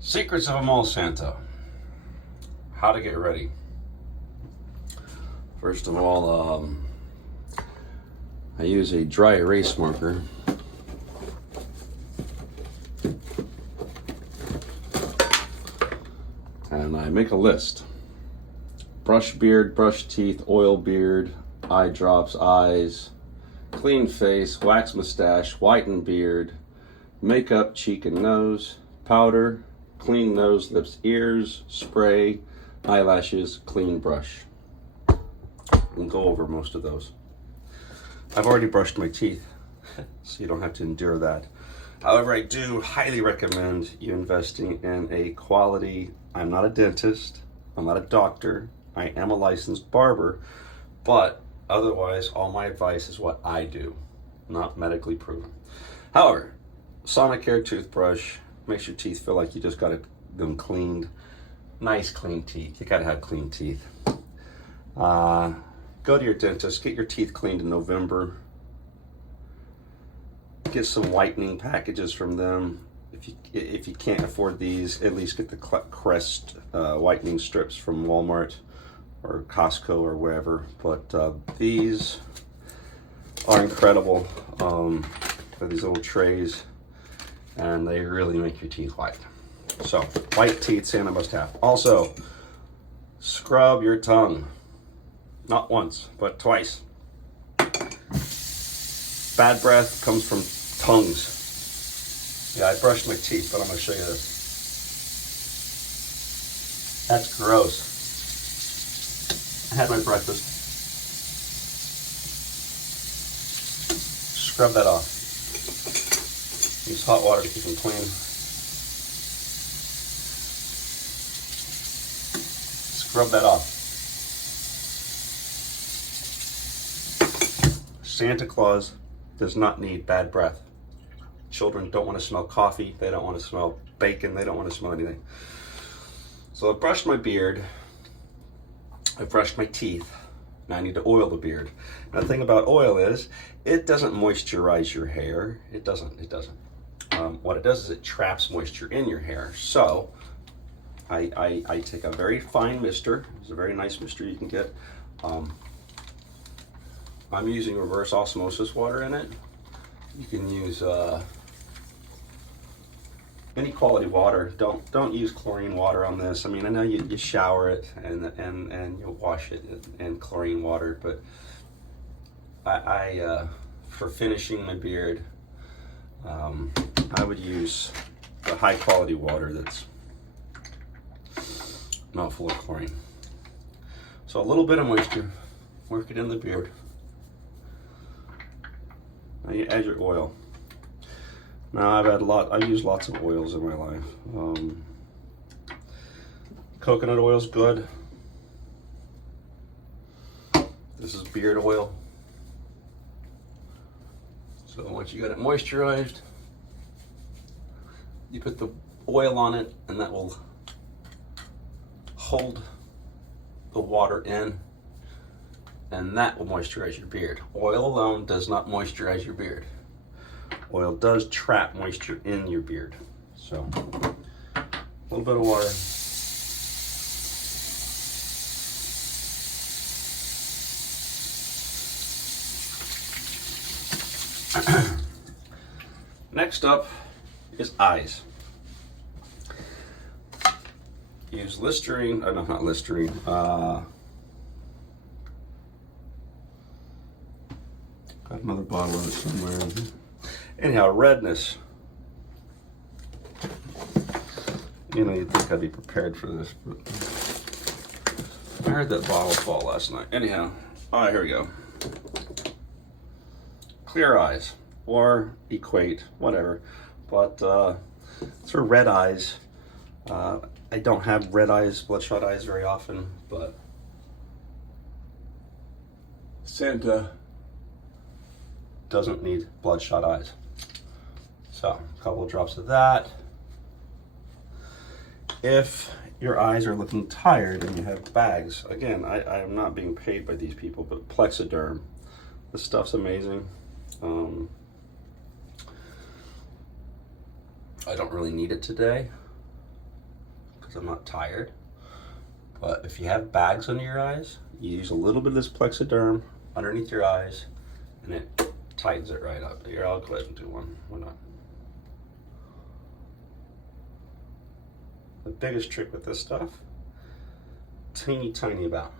Secrets of a mall Santa. How to get ready. First of all, I use a dry erase marker. And I make a list. Brush beard, brush teeth, oil beard, eye drops, eyes, clean face, wax mustache, whiten beard, makeup, cheek and nose, powder, clean nose, lips, ears, spray, eyelashes, clean brush. We'll go over most of those. I've already brushed my teeth, so you don't have to endure that. However, I do highly recommend you investing in a quality. I'm not a dentist, I'm not a doctor, I am a licensed barber, but otherwise all my advice is what I do, not medically proven. However, Sonicare toothbrush makes your teeth feel like you just got them cleaned. Nice clean teeth. You gotta have clean teeth. Go to your dentist, get your teeth cleaned in November. Get some whitening packages from them. If you can't afford these, at least get the Crest whitening strips from Walmart or Costco or wherever. But these are incredible. For these little trays, and they really make your teeth white. So, white teeth Santa must have. Also, scrub your tongue. Not once, but twice. Bad breath comes from tongues. Yeah, I brushed my teeth, but I'm gonna show you this. That's gross. I had my breakfast. Scrub that off. Use hot water to keep them clean. Scrub that off. Santa Claus does not need bad breath. Children don't want to smell coffee. They don't want to smell bacon. They don't want to smell anything. So I brushed my beard. I brushed my teeth. Now I need to oil the beard. Now the thing about oil is, it doesn't moisturize your hair. It doesn't. What it does is it traps moisture in your hair. So I take a very fine mister. It's a very nice mister you can get. I'm using reverse osmosis water in it. You can use any quality water. Don't use chlorine water on this. I mean, I know you shower it and you wash it in chlorine water, but I for finishing my beard, I would use the high quality water that's not full of chlorine. So a little bit of moisture, work it in the beard. Now you add your oil. Now I've used lots of oils in my life. Coconut oil is good. This is beard oil. So once you got it moisturized, you put the oil on it, and that will hold the water in, and that will moisturize your beard. Oil alone does not moisturize your beard. Oil does trap moisture in your beard. So, a little bit of water. Next up is eyes. Use Listerine, no, not Listerine, got another bottle of it somewhere. Anyhow, redness. You know, you'd think I'd be prepared for this, but I heard that bottle fall last night. Anyhow, all right, here we go. Clear eyes, or equate, whatever. But for red eyes, I don't have red eyes, bloodshot eyes very often, but Santa doesn't need bloodshot eyes. So, a couple of drops of that. If your eyes are looking tired and you have bags. Again, I am not being paid by these people, but Plexiderm. This stuff's amazing. I don't really need it today because I'm not tired. But if you have bags under your eyes, you use a little bit of this Plexiderm underneath your eyes and it tightens it right up. Here, I'll go ahead and do one. Why not? The biggest trick with this stuff, teeny tiny amount.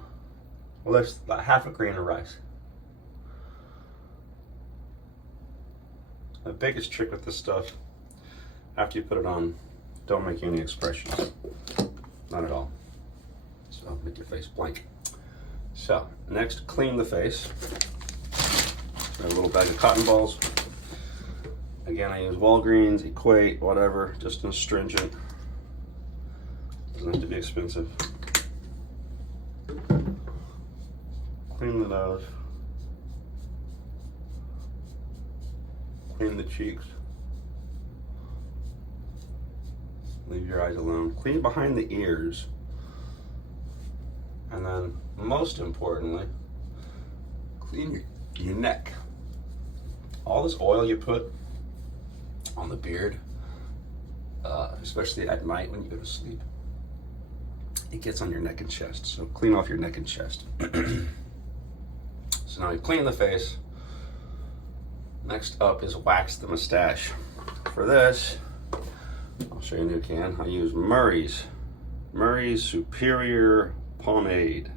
Well, there's about half a grain of rice. The biggest trick with this stuff, after you put it on, don't make any expressions. Not at all. So make your face blank. So next, clean the face. Got a little bag of cotton balls. Again, I use Walgreens, Equate, whatever, just an astringent. Doesn't have to be expensive. Clean the nose. Clean the cheeks. Leave your eyes alone. Clean behind the ears. And then, most importantly, clean your neck. All this oil you put on the beard, especially at night when you go to sleep, it gets on your neck and chest. So clean off your neck and chest. So now you've cleaned the face. Next up is wax the mustache. For this, I'll show you a new can. I use Murray's Superior Pomade.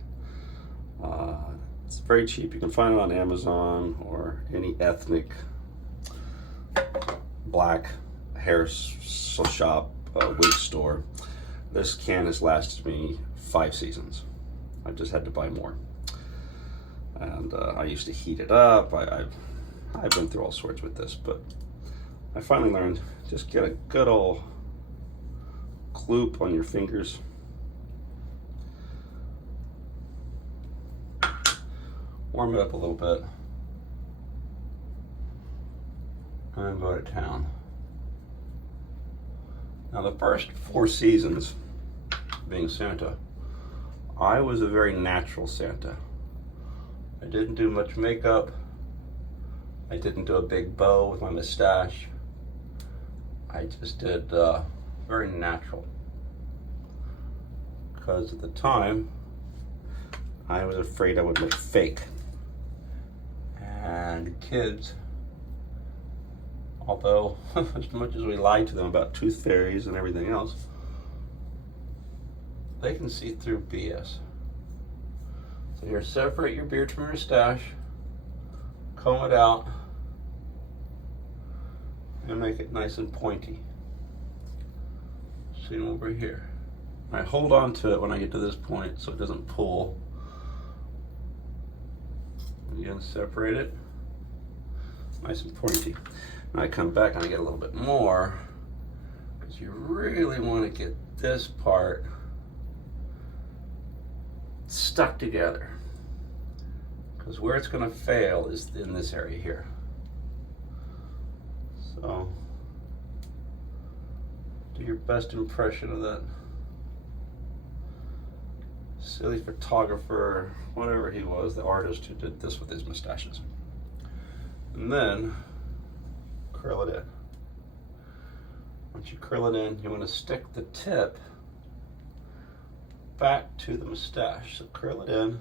It's very cheap. You can find it on Amazon or any ethnic black hair shop, wig store. This can has lasted me 5 seasons. I just had to buy more. And I used to heat it up. I've been through all sorts with this, but I finally learned, just get a good old cloop on your fingers. Warm it up a little bit. And then go to town. Now the first 4 seasons being Santa, I was a very natural Santa. I didn't do much makeup. I didn't do a big bow with my mustache. I just did very natural. Because at the time, I was afraid I would look fake. And kids, although as much as we lied to them about tooth fairies and everything else, they can see through BS. So here, separate your beard from your mustache, comb it out, and make it nice and pointy. See over here. I hold on to it when I get to this point so it doesn't pull. Again, separate it, nice and pointy. Now I come back and I get a little bit more, because you really want to get this part stuck together, because where it's going to fail is in this area here. So do your best impression of that silly photographer, whatever he was, the artist who did this with his mustaches. And then curl it in. Once you curl it in, you want to stick the tip back to the mustache. So curl it in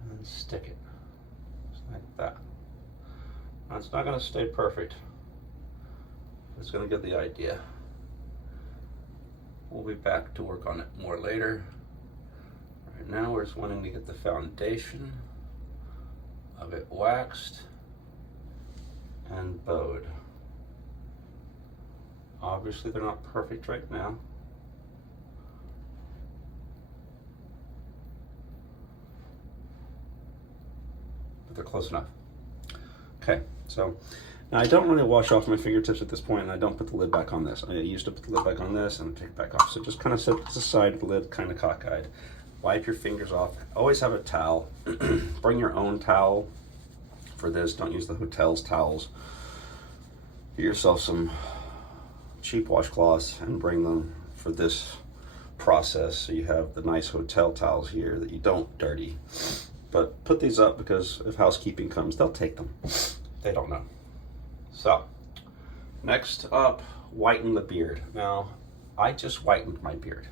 and then stick it, just like that. Now it's not going to stay perfect. It's going to get the idea. We'll be back to work on it more later. Right now we're just wanting to get the foundation of it waxed and bowed. Obviously they're not perfect right now. But they're close enough. Okay, so now I don't really wash off my fingertips at this point, and I don't put the lid back on this. I used to put the lid back on this and take it back off. So just kind of set this aside with the lid kind of cockeyed. Wipe your fingers off. Always have a towel. Bring your own towel for this. Don't use the hotel's towels. Get yourself some cheap washcloths and bring them for this process. So you have the nice hotel towels here that you don't dirty. But put these up because if housekeeping comes, they'll take them. They don't know. So, next up, whiten the beard. Now, I just whitened my beard,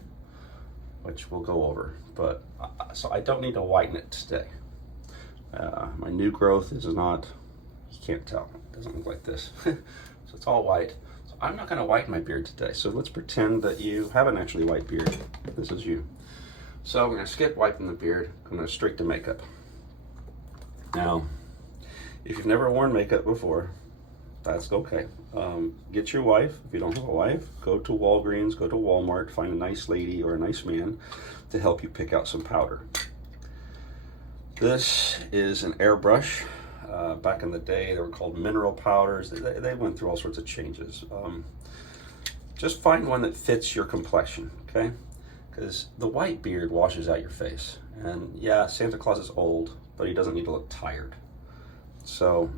which we'll go over. But so I don't need to whiten it today. My new growth is not, you can't tell, it doesn't look like this. So it's all white. So I'm not gonna whiten my beard today. So let's pretend that you have a naturally white beard. This is you. So I'm gonna skip wiping the beard. I'm gonna straight to makeup. Now, if you've never worn makeup before, that's okay. Get your wife. If you don't have a wife, go to Walgreens, go to Walmart, find a nice lady or a nice man to help you pick out some powder. This is an airbrush. Back in the day, they were called mineral powders. They went through all sorts of changes. Just find one that fits your complexion, okay? Because the white beard washes out your face. And yeah, Santa Claus is old, but he doesn't need to look tired. So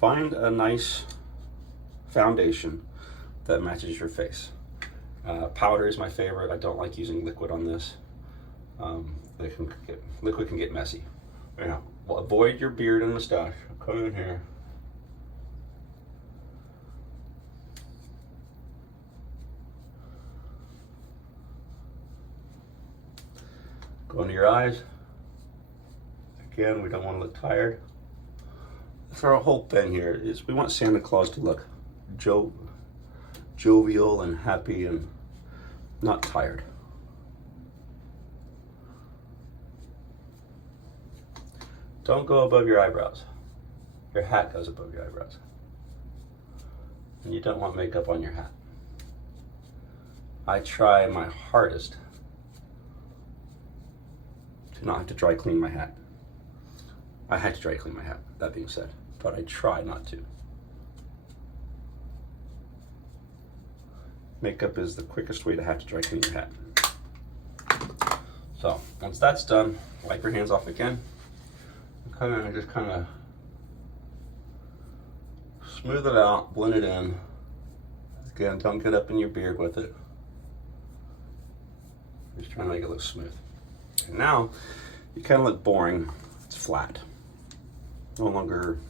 find a nice foundation that matches your face. Powder is my favorite. I don't like using liquid on this. Liquid can get messy. Now, well, avoid your beard and mustache. Come in here. Go into your eyes. Again, we don't want to look tired. So our whole thing here is we want Santa Claus to look jovial and happy and not tired. Don't go above your eyebrows. Your hat goes above your eyebrows. And you don't want makeup on your hat. I try my hardest to not have to dry clean my hat. I had to dry clean my hat, that being said, but I try not to. Makeup is the quickest way to have to dry clean your hat. So, once that's done, wipe your hands off again. Come in and just kind of smooth it out, blend it in. Again, don't get up in your beard with it. Just trying to make it look smooth. And now, you kind of look boring. It's flat. No longer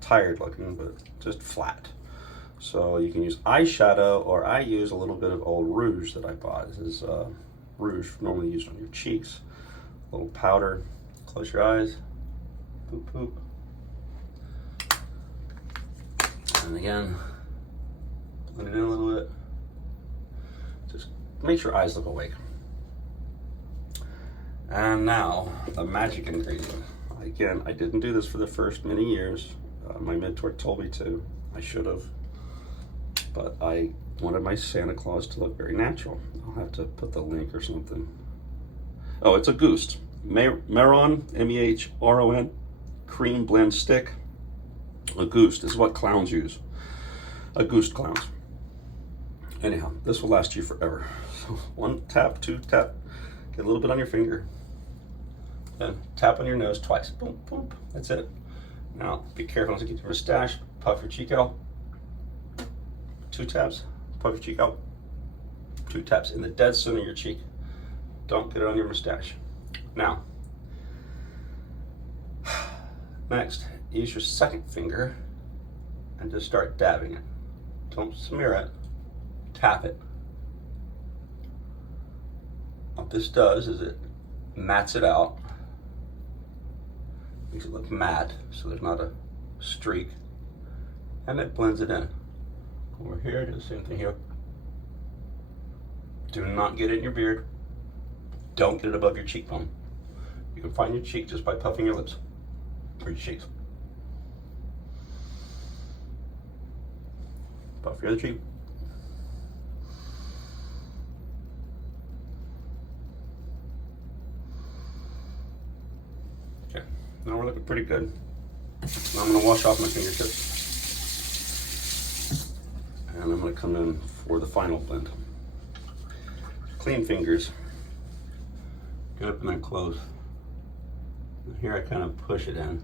tired looking, but just flat. So you can use eyeshadow, or I use a little bit of old rouge that I bought. This is rouge normally used on your cheeks. A little powder. Close your eyes. Poop, poop. And again, blend it in a little bit. Just make your eyes look awake. And now, the magic ingredient. Again, I didn't do this for the first many years. My mentor told me to. I should have. But I wanted my Santa Claus to look very natural. I'll have to put the link or something. Oh, it's a Ghost. Mehron, M-E-H-R-O-N, cream blend stick. A Ghost is what clowns use. A Ghost clowns. Anyhow, this will last you forever. So 1 tap, 2 tap, get a little bit on your finger. Then tap on your nose twice. Boom, boom. That's it. Now, be careful not to get your mustache. Puff your cheek out. 2 taps. Puff your cheek out. 2 taps in the dead center of your cheek. Don't get it on your mustache. Now, next, use your second finger and just start dabbing it. Don't smear it. Tap it. What this does is it mats it out. Makes it look matte, so there's not a streak. And it blends it in. Over here, do the same thing here. Do not get it in your beard. Don't get it above your cheekbone. You can find your cheek just by puffing your lips or your cheeks. Puff your other cheek. Okay, now we're looking pretty good. Now I'm gonna wash off my fingertips. And I'm gonna come in for the final blend. Clean fingers. Get up in there close. And here I kind of push it in.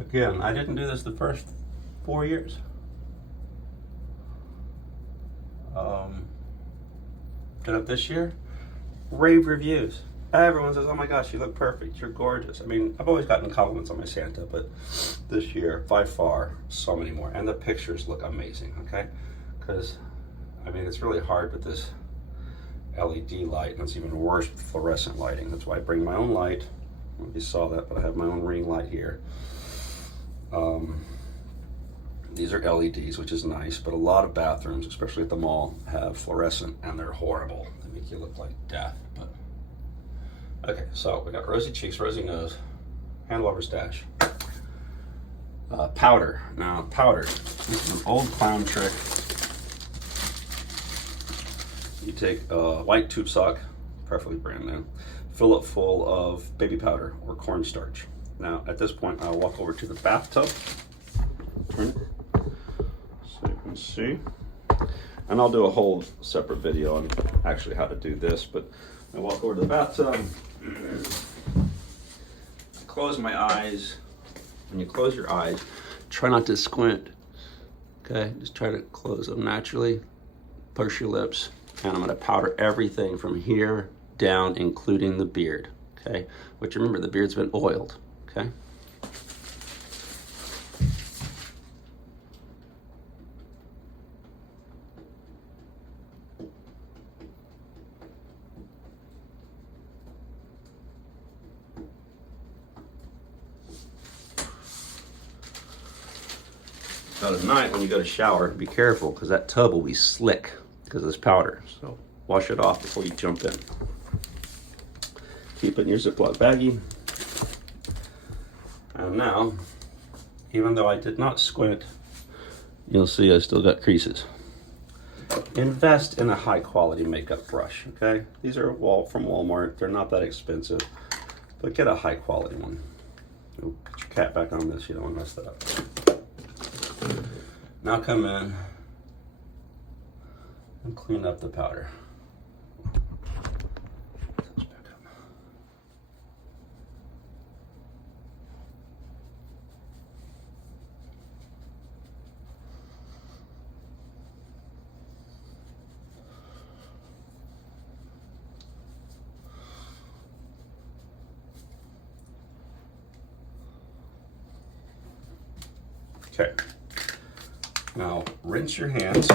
Again, I didn't do this the 4 years. Did it this year, rave reviews. Everyone says, oh my gosh, you look perfect, you're gorgeous. I mean, I've always gotten compliments on my Santa, but this year, by far, so many more. And the pictures look amazing, okay? Because, I mean, it's really hard with this LED light, and it's even worse with fluorescent lighting. That's why I bring my own light. I don't know if you saw that, but I have my own ring light here. These are LEDs, which is nice, but a lot of bathrooms, especially at the mall, have fluorescent, and they're horrible. They make you look like death. But okay, so we got rosy cheeks, rosy nose, handle over stash. Powder. Now, powder. This is an old clown trick. You take a white tube sock, preferably brand new, fill it full of baby powder or cornstarch. Now, at this point, I'll walk over to the bathtub. Turn it so you can see. And I'll do a whole separate video on actually how to do this, but I walk over to the bathtub, close my eyes. When you close your eyes, try not to squint, okay? Just try to close them naturally, push your lips, and I'm gonna powder everything from here down, including the beard, okay? Which remember, the beard's been oiled, okay? Now tonight, when you go to shower, be careful because that tub will be slick because of this powder. So wash it off before you jump in. Keep it in your Ziploc baggie. And now, even though I did not squint, you'll see I still got creases. Invest in a high quality makeup brush, okay? These are from Walmart. They're not that expensive, but get a high quality one. Ooh, put your cat back on this, you don't want to mess that up. Now come in and clean up the powder. Okay. Now, rinse your hands,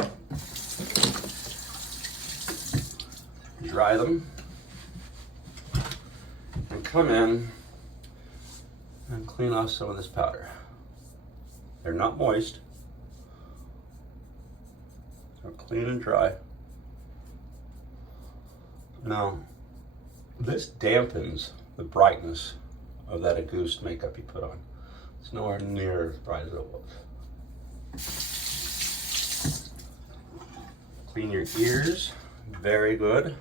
dry them, and come in and clean off some of this powder. They're not moist, so clean and dry. Now, this dampens the brightness of that Auguste makeup you put on. It's nowhere near as bright as it was. Clean your ears, very good.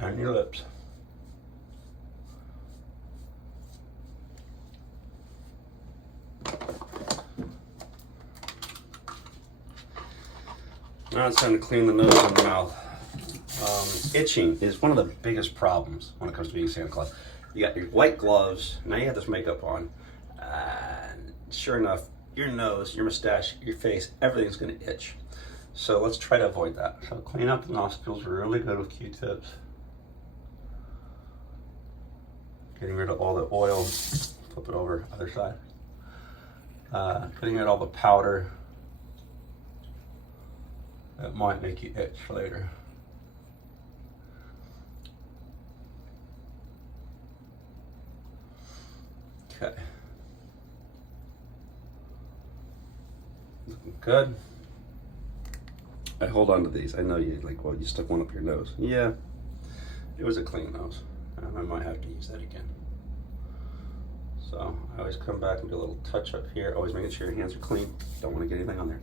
And your lips. Now it's time to clean the nose and the mouth. Itching is one of the biggest problems when it comes to being Santa Claus. You got your white gloves, now you have this makeup on, and sure enough, your nose, your mustache, your face, everything's gonna itch. So let's try to avoid that. So clean up the nostrils really good with Q-tips. Getting rid of all the oil, flip it over, other side. Getting rid of all the powder that might make you itch later. Okay. Looking good. I hold on to these. I know you like, well, you stuck one up your nose. Yeah, it was a clean nose. I might have to use that again. So I always come back and do a little touch up here, always making sure your hands are clean. Don't want to get anything on there.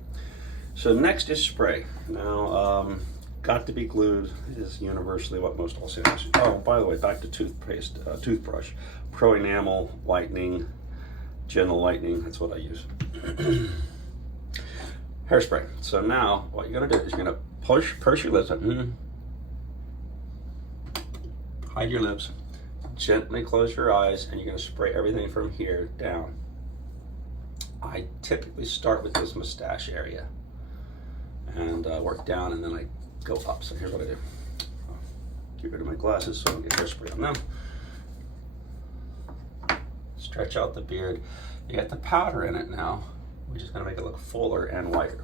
So next is spray. Now, got to be glued is universally what most all Santas use. Oh, by the way, back to toothpaste, toothbrush. Pro Enamel Whitening, Gentle Whitening, that's what I use. Hairspray. So now, what you're gonna do is you're gonna Purse your lips up. Hide your lips. Gently close your eyes, and you're going to spray everything from here down. I typically start with this mustache area and work down, and then I go up. So here's what I do. Get rid of my glasses so I don't get hairspray on them. Stretch out the beard. You got the powder in it now, which is going to make it look fuller and whiter.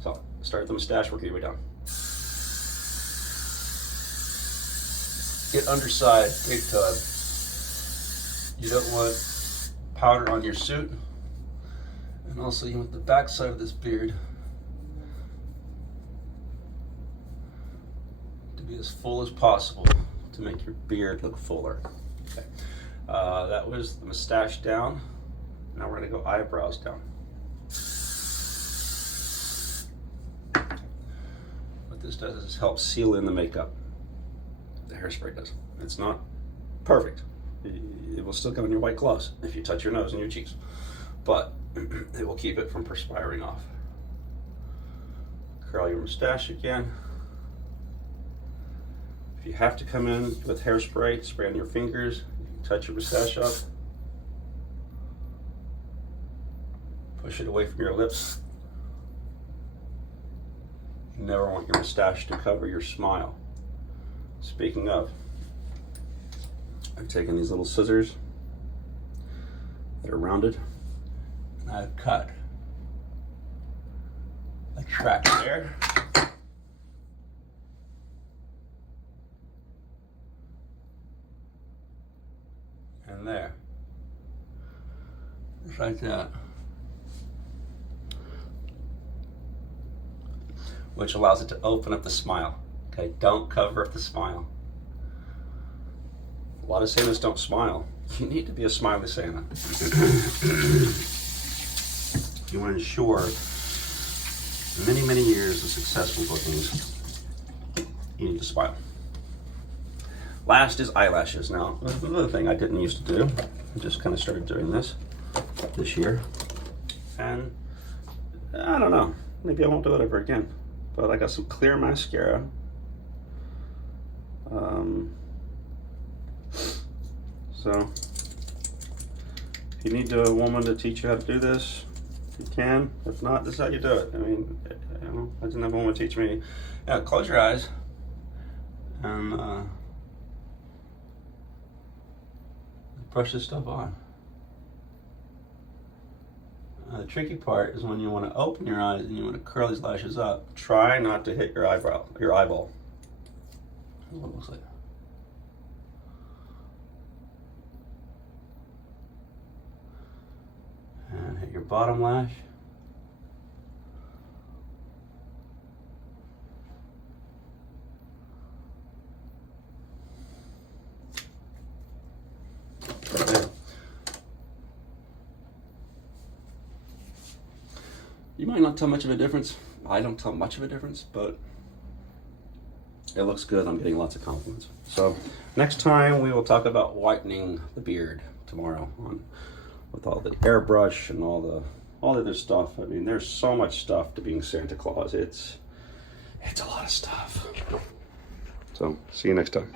So start with the mustache, work your way down. Get underside big time. You don't want powder on your suit, and also you want the back side of this beard to be as full as possible to make your beard look fuller. Okay, that was the mustache down. Now we're going to go eyebrows down. What this does is help seal in the makeup. The hairspray does. It's not perfect. It will still go in your white gloves if you touch your nose and your cheeks, but it will keep it from perspiring off. Curl your mustache again. If you have to come in with hairspray, spray on your fingers. You can touch your mustache up. Push it away from your lips. You never want your mustache to cover your smile. Speaking of, I've taken these little scissors that are rounded, and I've cut a track there, and there, just like that, which allows it to open up the smile. Okay, don't cover up the smile. A lot of Santas don't smile. You need to be a smiley Santa. You want to ensure many, many years of successful bookings, you need to smile. Last is eyelashes. Now, this is another thing I didn't used to do. I just kind of started doing this year. And I don't know, maybe I won't do it ever again. But I got some clear mascara. So if you need a woman to teach you how to do this, you can. If not, this is how you do it. I mean, you know, I didn't have a woman teach me. Yeah, close your eyes and brush this stuff on. The tricky part is when you want to open your eyes and you want to curl these lashes up. Try not to hit your eyeball. That's what it looks like. And hit your bottom lash. There. You might not tell much of a difference. I don't tell much of a difference, but it looks good. I'm getting lots of compliments. So next time we will talk about whitening the beard tomorrow with all the airbrush and all the other stuff. I mean, there's so much stuff to being Santa Claus. It's a lot of stuff. So see you next time.